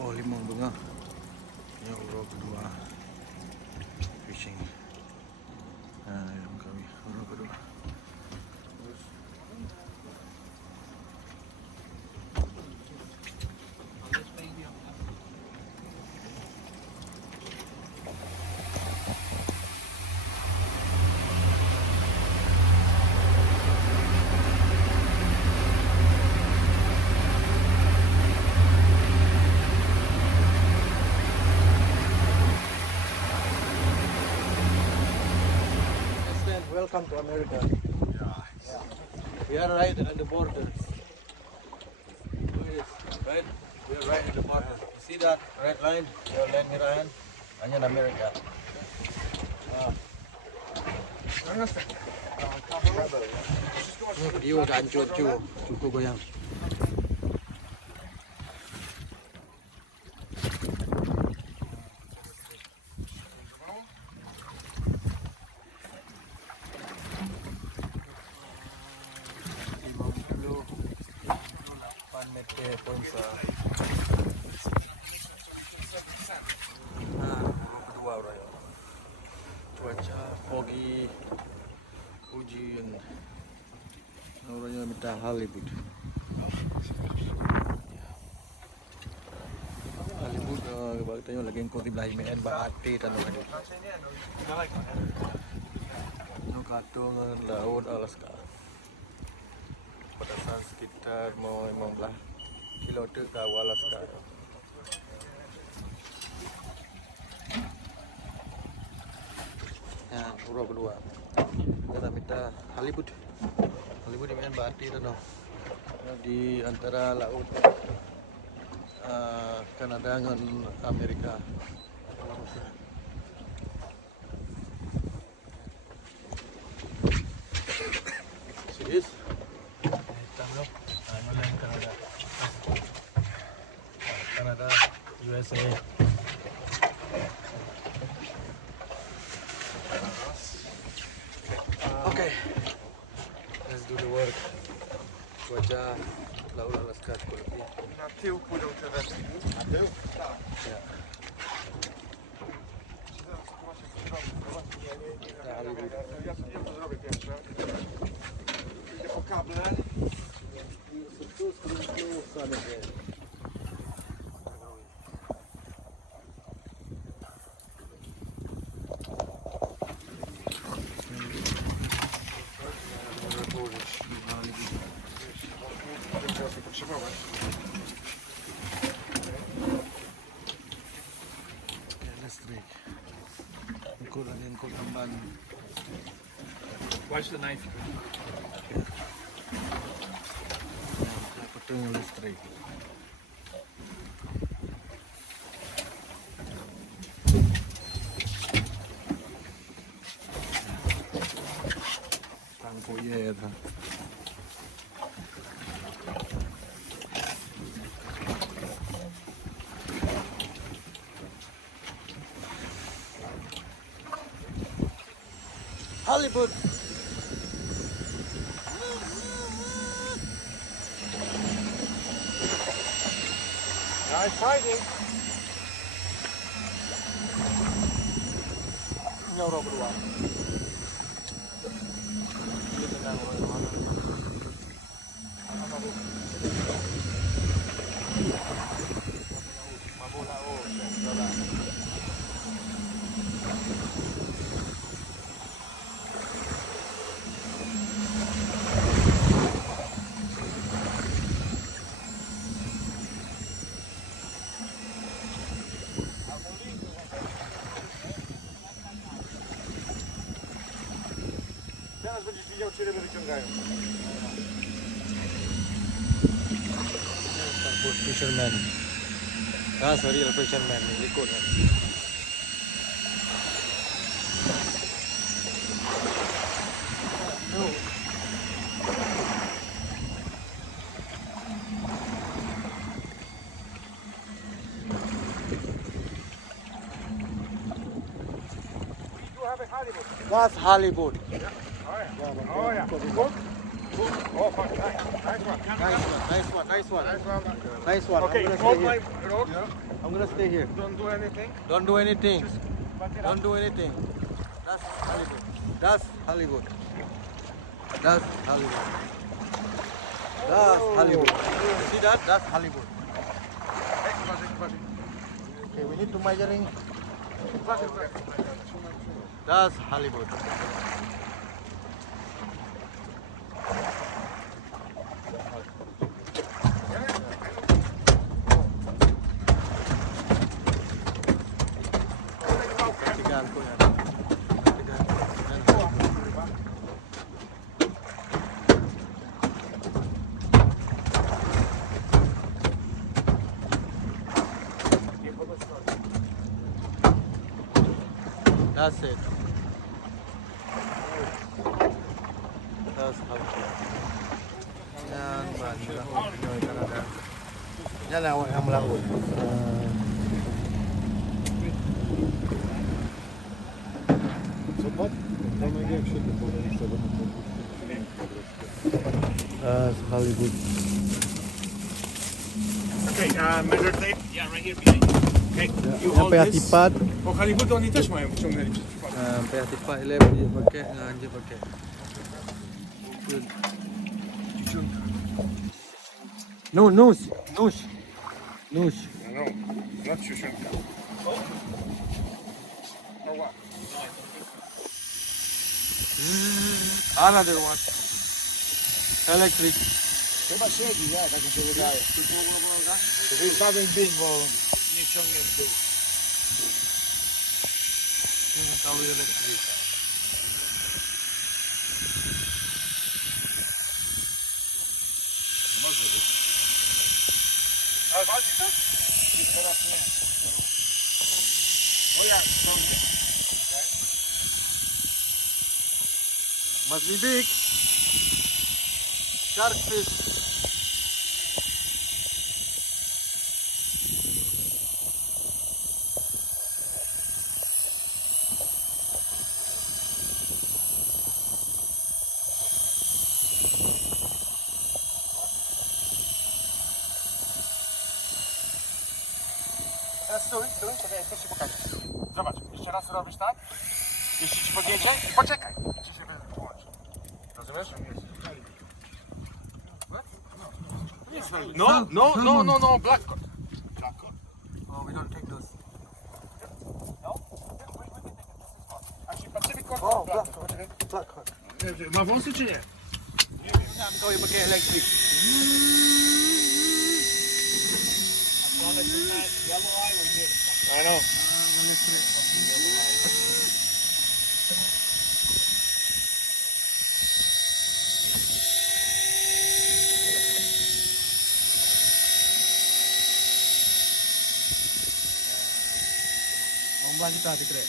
Oh, 5 bunga. Yang row kedua fishing. Yang kami row kedua. Welcome to America. Yeah. We are right at the border. Look at this, right? We are right at the border. You see that red line? Your line mirahan. Hanya Amerika. Video hancur cukup goyang. Kedua orang cuaca pagi hujan orangnya minta Hollywood bagi tanya lagi kau di belakang main bahati dan orang itu no katung laut Alaska pada saat sekitar mau 15 kilo ke Alaska. Ya, row kedua. Kita minta Hollywood di main bahati dan di antara laut Kanada dengan Amerika. Serius? Hitam loh. Ini Kanada. Canada, USA. Okay, let's do the work. Cuaca laut Alaska cukup lebih. Natur på dem till vänster. Ya. På kabeln. Watch the knife. Potong listrik. Tangko ye dah. Hollywood. Nice fighting. Ini row kedua. Teraz będziesz widział, czy ryby wyciągają. Fisherman. Real fisherman ikut. That's Hollywood. Oh yeah. Good. Oh, fuck. Nice one. Nice one. Nice one. Nice one. Okay, I'm gonna hold stay my here. rope. I'm gonna stay here. Don't do anything. Don't do anything. But it Don't do anything. That's Hollywood. That's Hollywood. That's Hollywood. That's Hollywood. See that? That's Hollywood. Okay, we need to measuring. That's Hollywood. Katigaan ko yan. Katigaan ko. Yan, Hollywood. That's it. That's Hollywood. Yan, Manila. Pinoy talaga. Yan lang ang laut. That's Hollywood. Okay, measure tape. Yeah, right here behind you. Okay, you Yan hold pa yung this. tipad. O Hollywood oni też mają wciągnęli przez przypadek. Pa yung tipad. Ile będzie pakai? Hindi pakai. Good. No, nus. Nus. Nus. No, not ciusiunka. Or what? Another one. Electric. Chyba siedzi, nie? Tak mi się wydaje. To jest żaden bieg, bo nie ciągnie w dół. Cały electric. Może być. Ale walczy to? Teraz nie. O jak, ciągnie. Must be big. Shark fish. Teraz stój, czekaj, chcę ci pokażę. Zobacz, jeszcze raz robisz tak. Jeśli ci podjedzie, poczekaj. Ci się wyłączy. Rozumiesz? No, black card. Black card. Oh, we don't take those. No? We can take it. Actually, Pacific card. Oh, black black card. card. Black card. Ma wąsy czy nie? To yung pakai electric. I know. Mau belah kita tikret.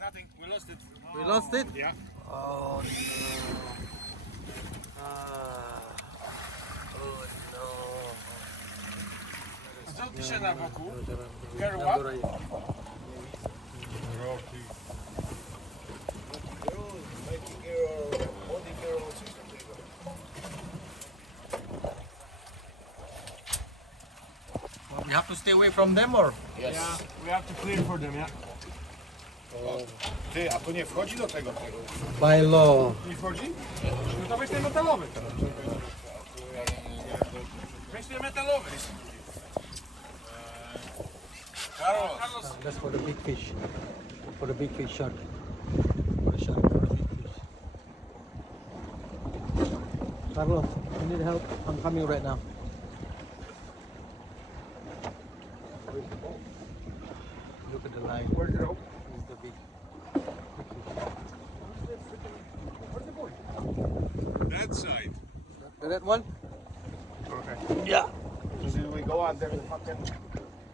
Nothing. We lost it. We lost it? Yeah. Oh no. Oh no. Zrób się na boku. Carry what? We have to stay away from them or? Yes. Yeah, we have to clear for them, yeah. Ty, a to nie wchodzi do tego? By law. Nie wchodzi? No to weź ten metalowy teraz. Weź ten metalowy. Carlos. That's for the big fish. For the big fish shark. For the shark, for the big fish. Carlos, you need help? I'm coming right now. Look at the line. Where's the rope? This is the big fish. That side. That one? Okay. Yeah. So we go out there and fucking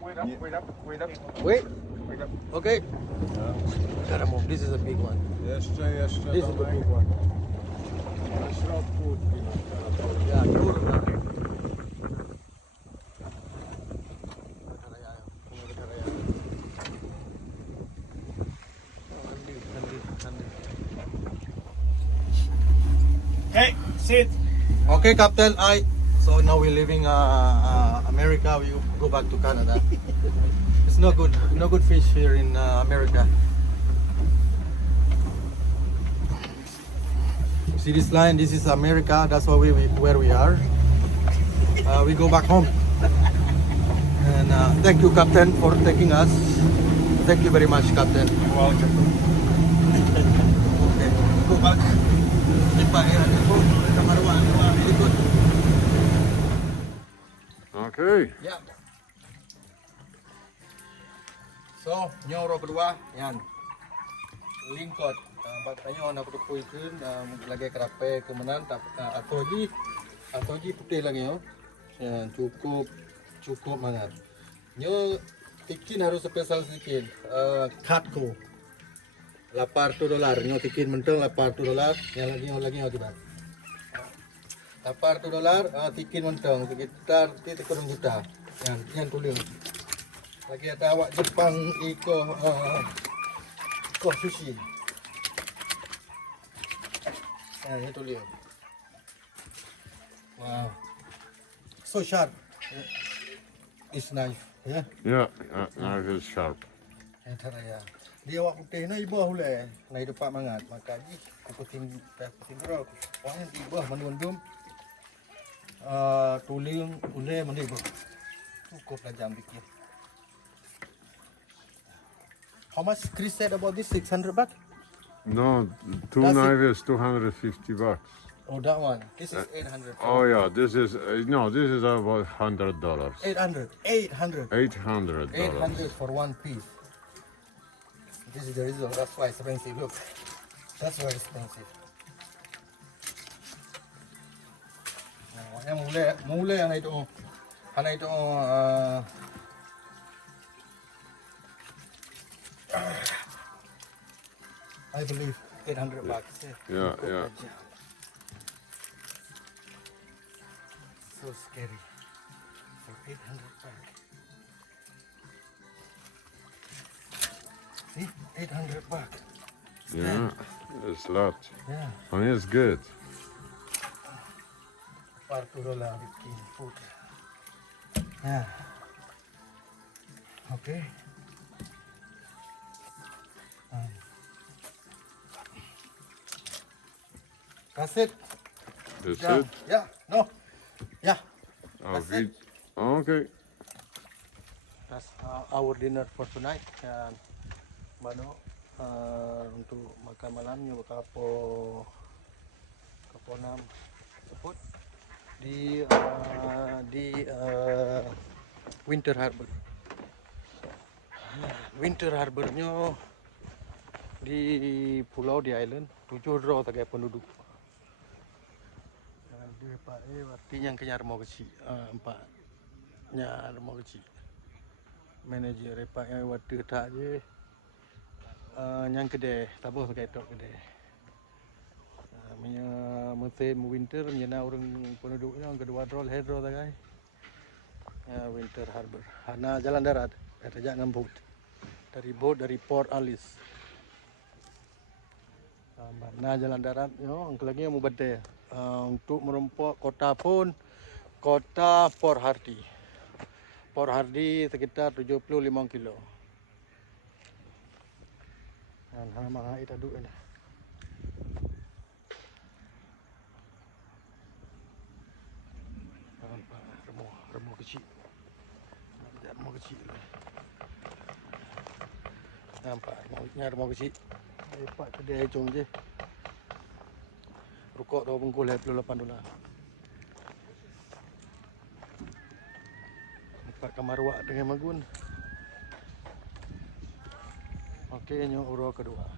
wait up, wait up, wait up, Wait. wait up. Okay. Gotta move. This is a big one. Jeszcze This is the big one. na środku. Yeah, kurwa. Hey, sit. Okay, Captain. So now we're leaving America. We go back to Canada. It's no good. No good fish here in America. See this line? This is America. That's where we are. We go back home. And thank you, Captain, for taking us. Thank you very much, Captain. Welcome. Okay, go back. Okay. Ya. So, nyo ro kedua, yan. Lingkot. Batanya nak kuikuin lagi kerape kemenan atau ji putih lagi yo. Yan, cukup mangat. Nyo tikin harus spesial sedikit. Cut ko. $80. Nyo tikin menteng $80. Yang lagi tiba. $80 tikin menteng sekitar 3 juta. Yan tuling. Lagi ada awak Jepang iko sushi. Ini tuling. Wow. So sharp. This knife, yeah. Yeah, knife is sharp. Ya. Dia awak putih na ibah hule. Nai depak mangat. Maka ni kutin bro. Wang ibah menundum. Tuling ule mandi ibah. Cukup lah jam dikit. How much Chris said about this? $600? No, two That's it. knives is $250. Oh, that one. This is 800. Oh yeah, this is this is about $100. 800. $800 for one piece. This is the reason. That's why it's expensive. Look, that's why it's expensive. Yang mule yang itu, I believe $800. Yeah, yeah. So scary for $800. See, $800. Yeah, it's a lot. Yeah. And it's good. $40 bikin food. Yeah. Okay. That's it. That's Yeah. it. Yeah. No. Yeah. I'll That's it. eat. Okay. That's our dinner for tonight. And Mano, untuk makan malamnya kapo 6 sebut di Winter Harbor. Winter Harbornya di pulau di island 7 sebagai penduduk. Dia pak artinya kenyar mau kecil, empat nyar mau kecil. Manager pak yang waktu tak je, yang kedai tabuh sebagai tok kedai. Punya musim winter menjana orang penduduknya kedua drol hedro sebagai Winter Harbor. Hana jalan darat, ada dengan boat. Dari Port Alice. Nah jalan darat, lagi yang mau badai untuk merompak kota Port Hardy. Port Hardy sekitar 75 kilo. Dan hama itu dulu ni. Remuk kecil. Remuk kecil. Nampak remuk kecil. Lepak kedai jom je. Rukuk tu bengkul $28. Empat kamar wak dengan magun. Okey, nyo uro kedua.